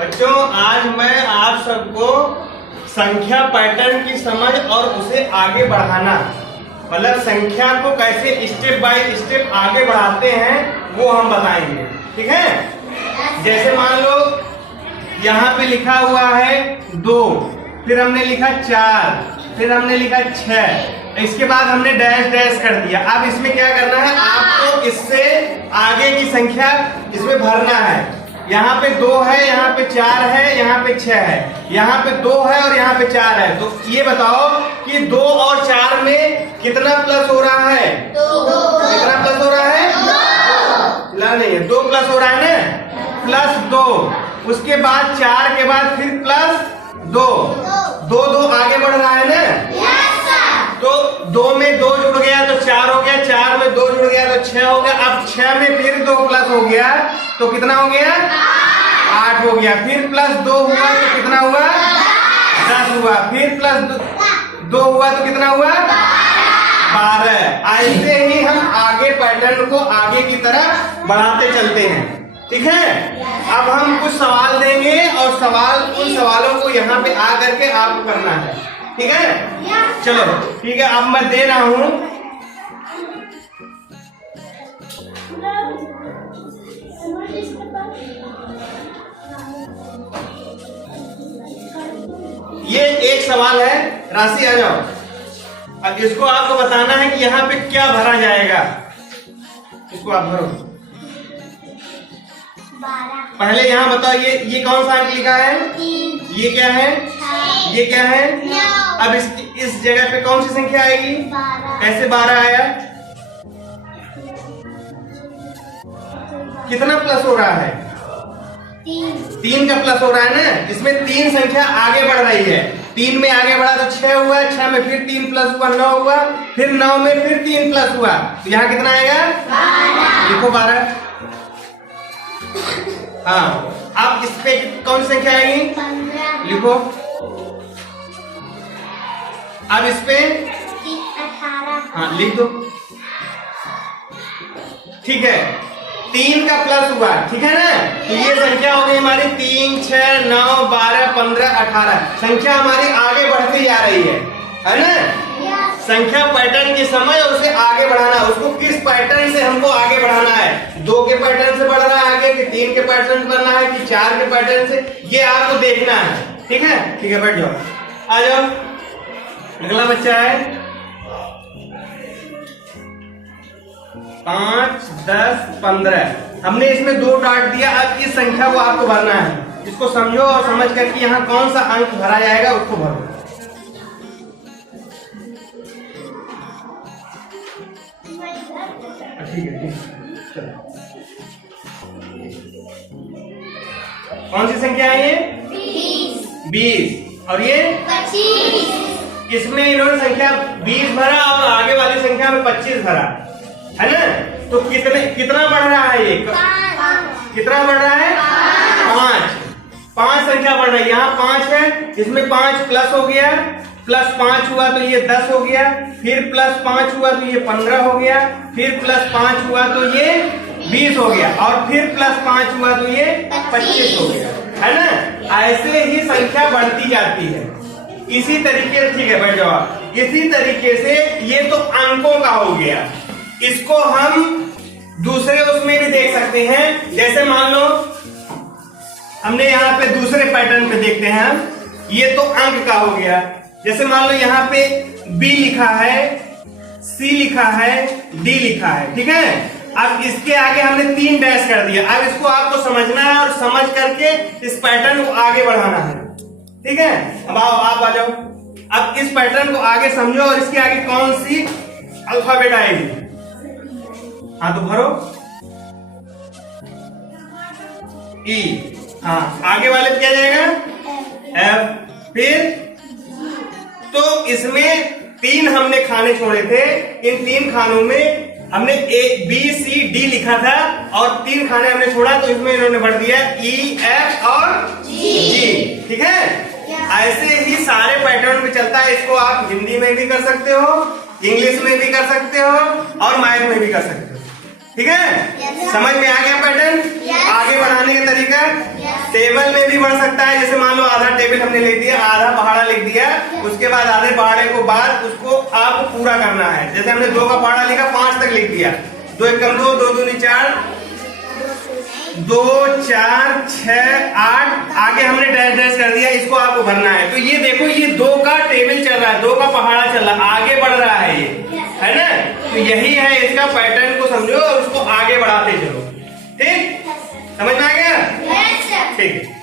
बच्चों आज मैं आप सबको संख्या पैटर्न की समझ और उसे आगे बढ़ाना, मतलब संख्या को कैसे स्टेप बाय स्टेप आगे बढ़ाते हैं वो हम बताएंगे। ठीक है, जैसे मान लो यहाँ पे लिखा हुआ है 2, फिर हमने लिखा 4, फिर हमने लिखा 6, इसके बाद हमने डैश डैश कर दिया। अब इसमें क्या करना है, आपको इससे आगे की संख्या इसमें भरना है। यहाँ पे 2 है, यहाँ पे 4 है, यहाँ पे 6 है, यहाँ पे 2 है और यहाँ पे 4 है। तो ये बताओ कि 2 और 4 में कितना प्लस हो रहा है? 2। कितना प्लस हो रहा है? 2 नहीं है, 2 प्लस हो रहा है ना, +2। उसके बाद 4 के बाद फिर +2, 2 आगे बढ़ रहा है ना। तो 2 में 2 जुड़ गया तो 4 हो गया, 4 में 2 जुड़ गया तो 6 हो गया। अब 6 में फिर 2 प्लस हो गया तो कितना हो गया? 8 हो गया। फिर +2 हुआ तो कितना हुआ? 10 हुआ। फिर +2 हुआ तो कितना हुआ? 12। ऐसे ही हम आगे पैटर्न को आगे की तरह बढ़ाते चलते हैं। ठीक है, अब हम कुछ सवाल देंगे और उन सवालों को यहाँ पे आ करके आपको करना है। ठीक है, चलो ठीक है, अब मैं दे रहा हूं। ये एक सवाल है, राशि आ जाओ। अब इसको आपको बताना है कि यहाँ पे क्या भरा जाएगा। इसको आप भरो। पहले यहाँ बताओ, ये कौन सा अंक लिखा है? 3। ये क्या है? ये क्या है? 9। अब इस जगह पे कौन सी संख्या आएगी? 12। कैसे 12 आया? कितना प्लस हो रहा है? 3 का प्लस हो रहा है ना। इसमें 3 संख्या आगे बढ़ रही है। 3 में आगे बढ़ा तो 6 हुआ, 6 में फिर 3 प्लस हुआ 9 हुआ, फिर 9 में फिर 3 प्लस हुआ तो यहाँ कितना आएगा? 12। लिखो 12। हाँ, अब इस पे कौन सी संख्या आएगी? 15। लिखो। अब इस पे 18। हाँ लिख दो। ठीक है, 3 का प्लस हुआ, ठीक है ना। तो ये संख्या हो गई हमारी 3, 6, 9, 12, 15, 18। संख्या हमारी आगे बढ़ती जा रही है ना। संख्या पैटर्न की समझ और उसे आगे बढ़ाना, उसको किस पैटर्न से हमको आगे बढ़ाना है। 2 के पैटर्न से बढ़ रहा है आगे, कि 3 के पैटर्न से बढ़ना है, कि 4 के पैटर्न से, ये आपको देखना है। ठीक है, ठीक है, बैठ जाओ, आ जाओ। अगला बच्चा है 5, 10, 15। हमने इसमें 2 डॉट दिया। अब इस संख्या को आपको भरना है। इसको समझो और समझ करके यहाँ कौन सा अंक भरा जाएगा उसको भरो। ठीक है, चलो। कौन सी संख्या है ये? 20। और ये 25। इसमें इन्होंने संख्या 20 भरा और आगे वाली संख्या में 25 भरा है ना। तो कितना बढ़ रहा है ये? 5। कितना बढ़ रहा है? 5 संख्या बढ़ रही है। यहाँ 5 है, इसमें 5 प्लस हो गया, +5 हुआ तो ये 10 हो गया, फिर +5 हुआ तो ये 15 हो गया, फिर +5 हुआ तो ये 20 हो गया, और फिर +5 हुआ तो ये 25 हो गया, है ना। ऐसे ही संख्या बढ़ती जाती है। इसी तरीके से, ठीक है बैठ जाओ। इसी तरीके से ये तो अंकों का हो गया। इसको हम दूसरे उसमें भी देख सकते हैं। जैसे मान लो हमने यहाँ पे दूसरे पैटर्न पे देखते हैं हम, ये तो अंक का हो गया। जैसे मान लो यहाँ पे B लिखा है, C लिखा है, D लिखा है, ठीक है। अब इसके आगे हमने 3 डैश कर दिया। अब इसको आपको समझना है और समझ करके इस पैटर्न को आगे बढ़ाना है। ठीक है, अब आप आ जाओ। अब इस पैटर्न को आगे समझो और इसके आगे कौन सी अल्फाबेट आएगी। हाँ तो भरो E। हाँ, आगे वाले क्या जाएगा? F। फिर तो इसमें 3 हमने खाने छोड़े थे। इन 3 खानों में हमने A, B, C, D लिखा था और 3 खाने हमने छोड़ा, तो इसमें इन्होंने भर दिया E, F और G। ठीक है, ऐसे ही सारे पैटर्न में चलता है। इसको आप हिंदी में भी कर सकते हो, इंग्लिश में भी कर सकते हो और मैथ में भी कर सकते हो। ठीक है? Yes. समझ में आ गया पैटर्न? Yes. आगे बढ़ाने का तरीका Yes. टेबल में भी बढ़ सकता है। जैसे मान लो आधा टेबल हमने लिख दिया, आधा पहाड़ा लिख दिया, उसके बाद आधे पहाड़े को बाद उसको आपको पूरा करना है। जैसे हमने 2 का पहाड़ा लिखा, 5 तक लिख दिया, 2 एकम 2, 2 दूनी 4, 2 4 6 8, आगे हमने डैश डैश कर दिया, इसको आपको भरना है। तो ये देखो, ये 2 का टेबल चल रहा है, 2 का पहाड़ा चल रहा है, आगे बढ़ रहा है, ये है ना? तो यही है इसका पैटर्न को समझो और उसको आगे बढ़ाते चलो। ठीक, समझ में आ गया? Yes, sir. ठीक है।